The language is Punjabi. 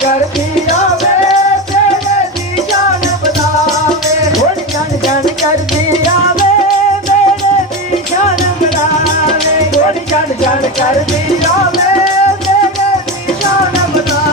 ਕਰਦੀ ਆਵੇ ਮੇਰੇ ਦੀ ਜਾਨ ਬਤਾਵੇ ਹੁਣ ਜਨ ਜਨ ਕਰਦੀ ਆਵੇ ਮੇਰੇ ਦੀ ਜਾਨ ਬਤਾਵੇ ਹੁਣ ਜਨ ਜਨ ਕਰਦੀ ਆਵੇ